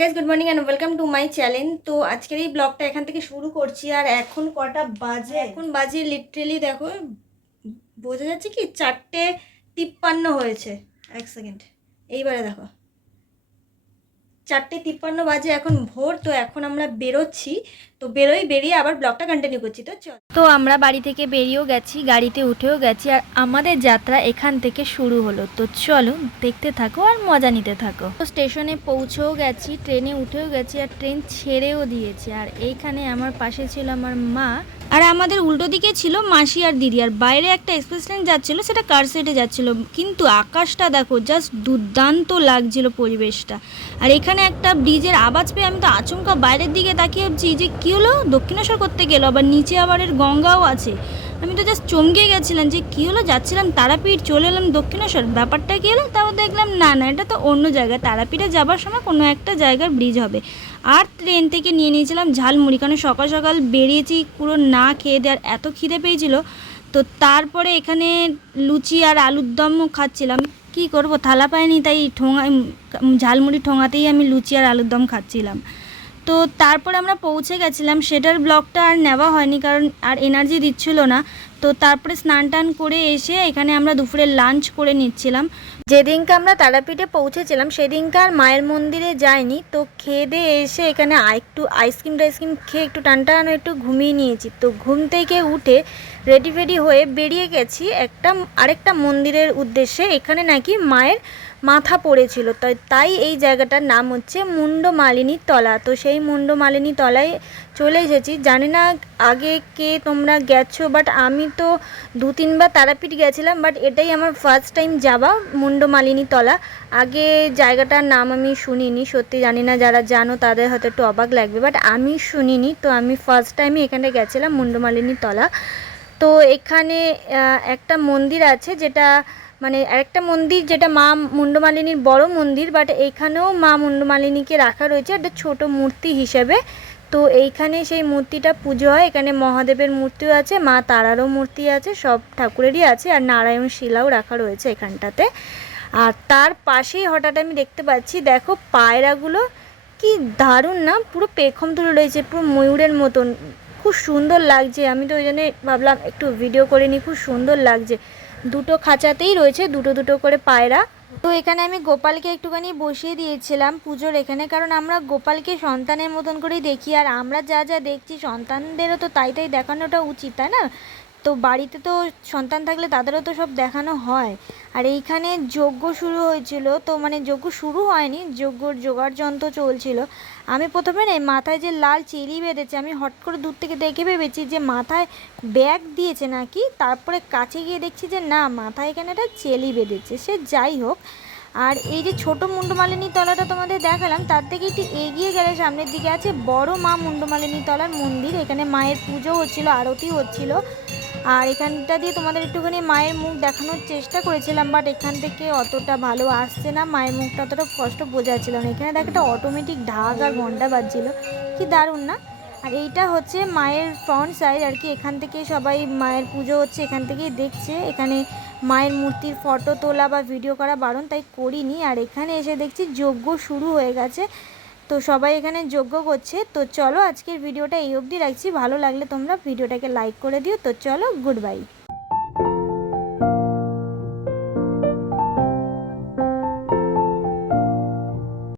Guys good morning and welcome to my channel তো আজকের এই ব্লগটা এখান থেকে শুরু করছি আর এখন কটা বাজে? এখন বাজে লিটারেলি দেখো বোঝা যাচ্ছে কি? চারটে তিপ্পান্ন হয়েছে। এক সেকেন্ড এইবারে দেখো। চারটে তিপ্পান্ন বাজে এখন ভোর, তো এখন আমরা বেরোচ্ছি। তো বেরোই, বেরিয়ে আবার ব্লগটা কন্টিনিউ করছি। তো চল। তো আমরা বাড়ি থেকে বেরিয়েও গেছি, গাড়িতে উঠেও গেছি, আর আমাদের যাত্রা এখান থেকে শুরু হলো। তো চলো দেখতে থাকো আর মজা নিতে থাকো। তো স্টেশনে পৌঁছেও গেছি, ট্রেনে উঠেও গেছি, আর ট্রেন ছেড়েও দিয়েছি। আর এইখানে আমার পাশে ছিল আমার মা আর আমাদের উল্টো দিকে ছিল মাসি আর দিদি, আর বাইরে একটা এক্সপ্রেস ট্রেন যাচ্ছিল, সেটা কার সাইডে যাচ্ছিল। কিন্তু আকাশটা দেখো জাস্ট দুর্দান্ত লাগছিল পরিবেশটা। আর এখানে একটা ব্রিজের আওয়াজ পেয়ে আমি তো আচমকা বাইরের দিকে তাকিয়ে ভাবছি যে কী হলো? দক্ষিণেশ্বর করতে গেলো, আবার নিচে আবার এর গঙ্গাও আছে। আমি তো জাস্ট চমকে গেছিলাম যে কী হলো? যাচ্ছিলাম তারাপীঠ, চলে এলাম দক্ষিণেশ্বর। ব্যাপারটা কী হলো? তারপর দেখলাম না না, এটা তো অন্য জায়গায় তারাপীঠে যাবার সময় কোনো একটা জায়গার ব্রিজ হবে। আর ট্রেন থেকে নিয়ে নিয়েছিলাম ঝালমুড়ি, কারণ সকাল সকাল বেরিয়েছি, পুরো না খেয়ে দেওয়ার এত খিদে পেয়েছিল। তো তারপরে এখানে লুচি আর আলুর দমও খাচ্ছিলাম। কি করব? থালা পাইনি, তাই ঠোঙা ঝালমুড়ি ঠোঙাতেই আমি লুচি আর আলুর দম খাচ্ছিলাম। তো তারপর আমরা পৌঁছে গেছিলাম, সেটার ব্লগটা আর নেওয়া হয়নি, কারণ আর এনার্জি দিচ্ছিল না। তো তারপরে স্নান টান করে এসে এখানে আমরা দুপুরে লাঞ্চ করে নিচ্ছিলাম। যেদিনকে আমরা তারাপীঠে পৌঁছেছিলাম, সেদিনকে আর মায়ের মন্দিরে যাইনি। তো খেয়ে দিয়ে এসে এখানে একটু আইসক্রিম টাইসক্রিম খেয়ে একটু টান টান একটু ঘুমিয়ে নিয়েছি। তো ঘুম থেকে উঠে রেডি ফেডি হয়ে বেরিয়ে গেছি একটা, আরেকটা মন্দিরের উদ্দেশ্যে। এখানে নাকি মায়ের মাথা পড়েছিল। তাই তাই এই জায়গাটার নাম হচ্ছে মুন্ড মালিনী তলা। তো সেই মুন্ড মালিনী তলায় চলে এসেছি। জানি না আগে কে তোমরা গেছো বাট আমি তো দু তিনবার তারাপীঠ গেছিলাম বাট এটাই আমার ফার্স্ট টাইম যাওয়া মুন্ড মালিনী তলা। আগে জায়গাটার নাম আমি শুনিনি, সত্যি জানি না যারা জানো তাদের হয়তো একটু অবাক লাগবে বাট আমি শুনিনি, তো আমি ফার্স্ট টাইমই এখানে গেছিলাম মুন্ড মালিনী তলা। তো এখানে একটা মন্দির আছে যেটা মানে আরেকটা মন্দির যেটা মা মুন্ডমালিনীর বড় মন্দির বাট এইখানেও মা মুন্ডমালিনীকে রাখা রয়েছে একটা ছোট মূর্তি হিসেবে। তো এইখানে সেই মূর্তিটা পুজো হয়, এখানে মহাদেবের মূর্তিও আছে, মা তারারও মূর্তি আছে, সব ঠাকুরেরই আছে, আর নারায়ণ শিলাও রাখা রয়েছে এখানটাতে। আর তার পাশেই হঠাৎ আমি দেখতে পাচ্ছি, দেখো পায়রাগুলো কি দারুণ না, পুরো পেখম তুলে রয়েছে, পুরো ময়ূরের মতন। খুব সুন্দর লাগছে, আমি তো ওই জন্যে ভাবলাম একটু ভিডিও করে নিই খুব সুন্দর লাগছে। দুটো খাঁচাতেই রয়েছে, দুটো দুটো করে পায়রা। তো এখানে আমি গোপালকে একটুখানি বসিয়ে দিয়েছিলাম পুজোর এখানে, কারণ আমরা গোপালকে সন্তানের মতন করেই দেখি, আর আমরা যা যা দেখছি সন্তানদেরও তো তাই তাই দেখানোটা উচিত, তাই না? তো বাড়িতে তো সন্তান থাকলে তাদেরও তো সব দেখানো হয়। আর এইখানে যজ্ঞ শুরু হয়েছিল, তো মানে যজ্ঞ শুরু হয়নি, যজ্ঞর জোগাড় যন্ত্র চলছিল। আমি প্রথমে না মাথায় যে লাল চেলি বেঁধেছে, আমি হট করে দূর থেকে দেখে ভেবেছি যে মাথায় ব্যাগ দিয়েছে নাকি, তারপরে কাছে গিয়ে দেখছি যে না, মাথায় এখানে একটা চেলি বেঁধেছে। সে যাই হোক, আর এই যে ছোট মুন্ডমালিনী তলাটা তোমাদের দেখালাম, তার থেকে একটু এগিয়ে গেলে সামনের দিকে আছে বড় মা মুন্ডমালিনী তলার মন্দির। এখানে মায়ের পুজো হচ্ছিল, আরতি হচ্ছিল। আর এখানটা দিয়ে তোমাদের একটুখানি মায়ের মুখ দেখানোর চেষ্টা করেছিলাম বাট এখান থেকে অতটা ভালো আসছে না। মায়ের মুখটা অতটা বোঝা যাচ্ছিল না। এখানে দেখ একটা অটোমেটিক ঢাক আর ঘণ্টা বাজছিল। কি দারুণ না? আর এইটা হচ্ছে মায়ের ফ্রন্ট সাইড আর কি। এখান থেকে সবাই মায়ের পুজো হচ্ছে এখান থেকেই দেখছে। এখানে মায়ের মূর্তির ফটো তোলা বা ভিডিও করা বারণ তাই করিনি। আর এখানে এসে দেখছি যজ্ঞ শুরু হয়ে গেছে। তো সবাই এখানে যোগ্য করছে। তো চলো আজকের ভিডিওটা এই অবধি রাখছি। ভালো লাগলে তোমরা ভিডিওটাকে লাইক করে দিও। তো চলো গুড বাই